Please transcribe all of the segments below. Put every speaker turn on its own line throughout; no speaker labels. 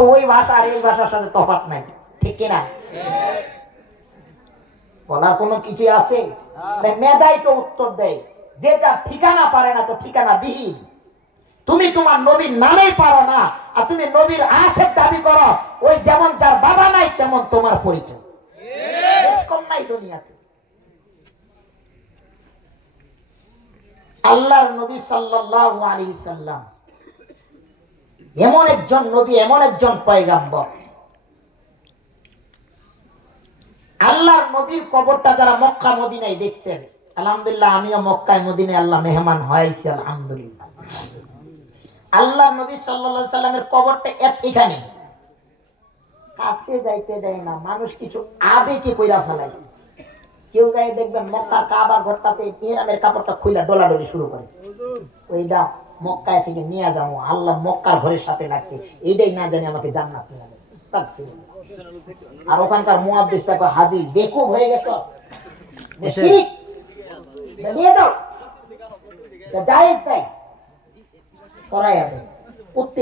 ওই ভাষা আর এই ভাষার সাথে নাই। ঠিক কিনা? বলার কোনো কিছু আছে? মেধাই তো উত্তর দেয়। যে যার ঠিকানা পারে না তো ঠিকানা বিহীন। তুমি তোমার নবীর নামেই পারো না আর তুমি নবীর আশের দাবি করো ওই যেমন যার বাবা নাই তেমন তোমার পরিচয়। কম নাই দুনিয়াতে। আল্লাহর নবী সাল্লাল্লাহু আলাইহি সাল্লাম এমন একজন নবী, এমন একজন পয়গাম্বর। আল্লাহর নবীর কবরটা যারা মক্কা, মদিনায় দেখছেন, আলহামদুলিল্লাহ আমিও মক্কায়, মদিনায় আল্লাহ মেহমান হয়েছি, আলহামদুলিল্লাহ। আল্লাহ নবী সাল্লাল্লাহু সাল্লামের কবরটা এক এখানে। কাছে যাইতে দেয় না, মানুষ কিছু আবেগে কইরা ফেলায়। কেউ যাই দেখবেন মক্কার কাবার ঘরটাতে ইহরামের কাপড়টা খুইলা শুরু করে। ওইটা মক্কায় থেকে নিয়ে যাব আল্লাহ মক্কার ঘরের সাথে লাগছে। এইটাই না জানি আমাকে জান্নাত নিয়ে যাবে। আর ওখানকার মুয়াদ্দিস হাদিস বেকুব হয়ে গেছ শিরিক? নিয়ে জায়েজ তাই।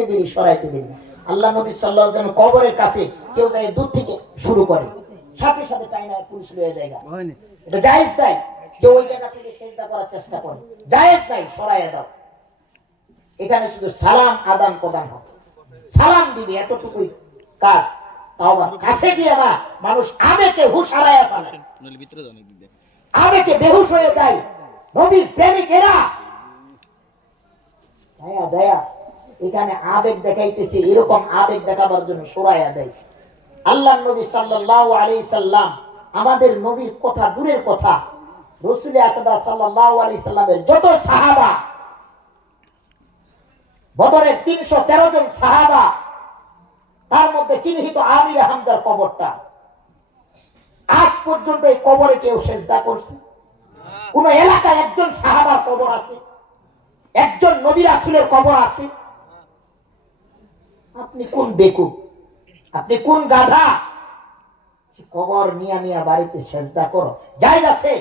দেরি সরাইতে দেরি। আল্লাহ নবী সাল্লাহ কবরের কাছে কেউ যায় দূর থেকে শুরু করে। সাথে সাথে টাইনা পুলিশ লয়ে জায়গা এটা জায়েজ তাই। কেউ ওই জায়গা থেকে করার চেষ্টা করে। জায়েজ নাই সরাইয়া দাও। এখানে শুধু সালাম আদান প্রদান হবে। সালাম দিবে এতটুকুই কাজ। তাও কাছে গিয়ে না মানুষ আবেগে হুশ আবেগে বেহুশ হয়ে যায়। নবীর প্রেমিক এরা দয়া দয়া এখানে আবেগ দেখাইতেছে এরকম আবেগ দেখাবার জন্য সরাইয়া দেয়। আল্লাহ নবী সাল্লাল্লাহু আলাইহি সাল্লাম আমাদের নবীর কথা দূরের কথা রসুল আকদা সাল্লাল্লাহু আলাইহি সাল্লামের যত সাহাবা বদরের তিনশো তেরো জন সাহাবা, তার মধ্যে চিহ্নিত আমির হামদার কবরটা। আজ পর্যন্ত এই কবরে কেউ সেজদা করছে। কোন এলাকায় একজন সাহাবার কবর আছে, একজন নবী রাসুলের কবর আছে। আপনি কোন বেকু আপনি কোন গাধা? কবর নিয়া নিয়া বাড়িতে সেজদা করো। যাই আছে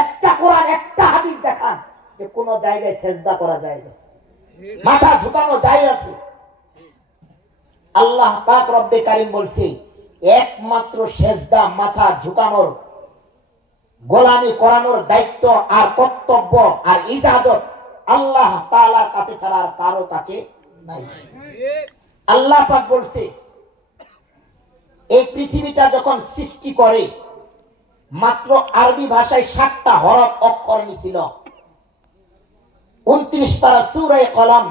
একটা কোরআন, একটা হাদিস দেখান যে কোন জায়গায় সেজদা করা যায় আছে মাথা ঝুঁকানো যায় আছে। আল্লাহ পাক রব্বে কারিম বলছে, একমাত্র সেজদা মাথা ঝুকানোর, গোলামি করানোর দায়িত্ব আর কর্তব্য আর ইজাজত আল্লাহ তাআলার কাছে ছাড়া আর কারও কাছে নাই। আল্লাহ পাক বলছে, এই পৃথিবীটা যখন সৃষ্টি করে, মাত্র আরবি ভাষায় সাতটা হরফ অক্ষর নিছিল উনত্রিশ পারা সুরায় কলম।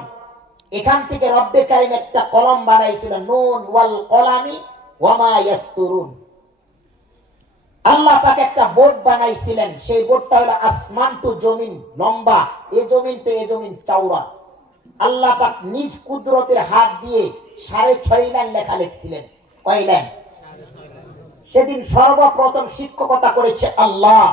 এখান থেকে রব্বে কারিম একটা কলম বানাইছিল নুন, ওয়াল, কলামি, ওয়ামা ইয়াসতুরুন। আল্লাহ একটা বোর্ড বানাইছিলেন। সেই বোর্ডটা হলো আসমান টু জমিন, লম্বা। এ জমিন তো এ জমিন আল্লাহ পাক নিজ কুদরতের হাত দিয়ে সাড়ে ছয় লাইন লেখা লিখছিলেন। কয় লাইন? সেদিন সর্বপ্রথম শিক্ষকতা করেছে আল্লাহ।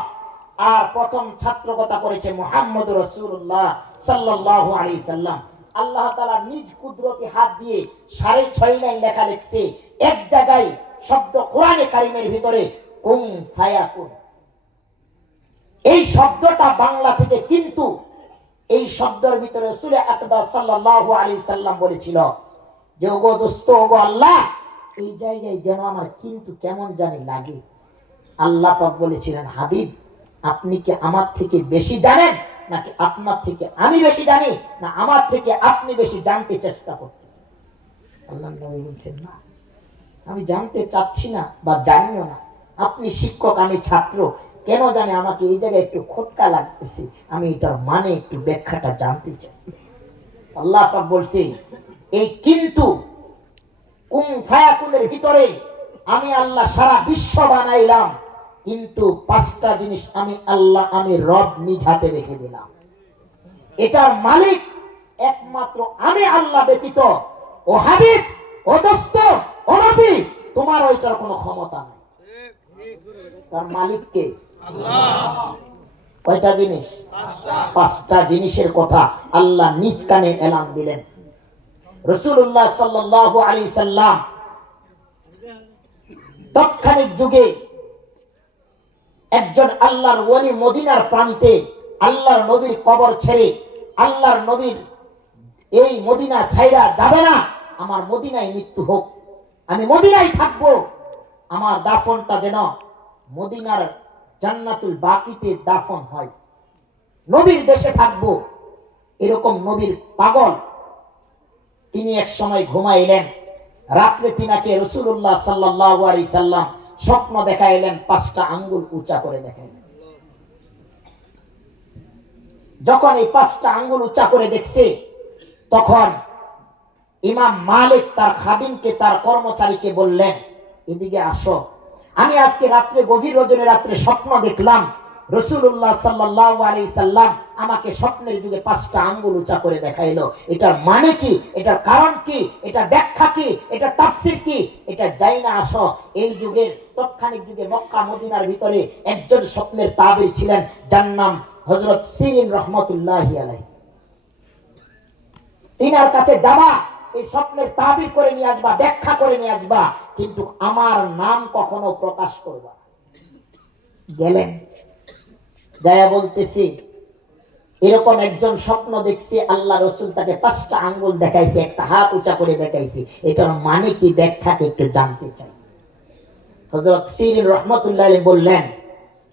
আর প্রথম ছাত্রকতা করেছে মুহাম্মদ রসুল্লাহ সাল্লাহ আলী সাল্লাম। আল্লাহ তালা নিজ কুদরতি হাত দিয়ে সাড়ে ছয় লাইন লেখা লিখছে, এক জায়গায় শব্দ কোরআনে কারিমের ভিতরে কুং ফায়াকুন। এই শব্দটা বাংলা থেকে কিন্তু এই শব্দের ভিতরে সুরে আকদা সাল্লাল্লাহু আলাইহি সাল্লাম বলেছিল যে, ওগো দোস্ত, ওগো আল্লাহ, এই জায়গায় যেন আমার কিন্তু কেমন জানি লাগে। আল্লাহ পাক বলেছিলেন, হাবিব আপনি কি আমার থেকে বেশি জানেন? নাকি আপনার থেকে আমি বেশি জানি? না, আমার থেকে আপনি বেশি জানতে চেষ্টা করতেছেন? আল্লাহ নবী বলছেন, না, আমি জানতে চাচ্ছি না বা জানিও না। আপনি শিক্ষক, আমি ছাত্র। কেন জানে আমাকে এই জায়গায় একটু খটকা লাগতেছে। আমি এটার মানে একটু ব্যাখ্যাটা জানতে চাই। আল্লাহ পাক বলছে, এই কিন্তু কুম ফায়াকুলের ভিতরে আমি আল্লাহ সারা বিশ্ব বানাইলাম। কিন্তু পাঁচটা জিনিস আমি আল্লাহ, আমি রব নিজ হাতে রেখে দিলাম। এটার মালিক একমাত্র আমি আল্লাহ ব্যতীত। ও হাবিব, ও দোস্ত, ও নবী, তোমার ওইটার কোনো ক্ষমতা নাই। তার মালিককে কয়টা জিনিস? পাঁচটা জিনিসের কথা আল্লাহ নিজ কানে এলান দিলেন। রসুল্লাহ সাল্লাহ আলী সাল্লাম তৎক্ষণিক যুগে একজন আল্লাহর ওলি মদিনার প্রান্তে আল্লাহর নবীর কবর ছেড়ে আল্লাহর নবীর এই মদিনা ছাইরা যাবে না। আমার মদিনায় মৃত্যু হোক। আমি মদিনায় থাকব। আমার দাফনটা যেন মদিনার জান্নাতুল বাকিতে দাফন হয়। নবীর দেশে থাকব। এরকম নবীর পাগল। তিনি এক সময় ঘুমাইলেন। রাত্রে তিনাকে রসুল্লাহ সাল্লাহ আলি সাল্লাম স্বপ্ন দেখাইলেন, পাঁচটা আঙ্গুল উঁচা করে দেখাইলেন। যখন এই পাঁচটা আঙ্গুল উঁচা করে দেখছে, তখন ইমাম মালিক তার খাদিমকে, তার কর্মচারীকে বললেন, এদিকে আসো। আমি আজকে রাত্রে গভীর রজনী রাত্রে স্বপ্ন দেখলাম রসুল্লাহ সাল্লাহ আলি সাল্লাম আমাকে স্বপ্নের যুগে পাঁচটা আঙ্গুল উঁচা করে দেখাইলো। এটার মানে কি? এটার কারণ কি? এটা ব্যাখ্যা কি? এটা তাফসির কি? এটা যাই না আসো। এই যুগের, তৎক্ষণিক যুগে মক্কা, মদিনার ভিতরে একজন স্বপ্নের তাবির ছিলেন, যার নাম হজরত সিরিন রহমতুল্লাহ আলাই তিনার কাছে যাবা, এই স্বপ্নের তাবির করে নিয়ে আসবা, ব্যাখ্যা করে নিয়ে আসবা, কিন্তু আমার নাম কখনো প্রকাশ করবা গেলেন। যায়া বলতেছি এরকম একজন স্বপ্ন দেখছি, আল্লাহ রসুল তাকে পাঁচটা আঙ্গুল দেখাইছে, একটা হাত উঁচা করে দেখাইছে। এটার মানে কি ব্যাখ্যাকে একটু জানতে চাই। হজরত সিরিন রহমতুল্লাহ বললেন,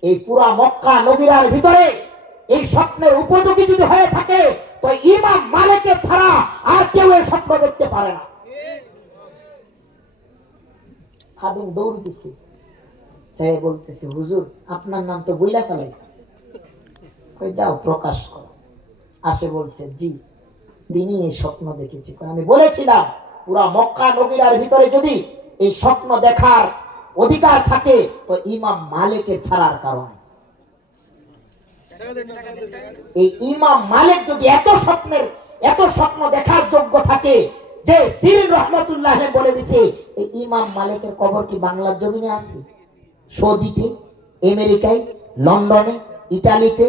এই পুরা মক্কা নদীরার ভিতরে এই স্বপ্নের উপযোগী যদি হয়ে থাকে, তো ইমাম মালিকের ছাড়া আর কেউ এই স্বপ্ন দেখতে পারে না। খাদিম দৌড় দিছে। বলতেছে, হুজুর, আপনার নাম তো বইলা ফেলাইছে। কই, যাও, প্রকাশ করো। আসে বলছে, জি তিনি এই স্বপ্ন দেখেছি। আমি বলেছিলাম, পুরা মক্কা নগীরার ভিতরে যদি এই স্বপ্ন দেখার অধিকার থাকে, তো ইমাম মালিকের ছাড়ার কারণে। এই ইমাম মালিক যদি এত স্বপ্নের, এত স্বপ্ন দেখার যোগ্য থাকে, যে সিরিন রহমতুল্লাহ বলে দিছে, এই ইমাম মালিকের কবর কি বাংলার জমিনে আছে? সৌদিতে, আমেরিকায়, লন্ডনে ইটালিতে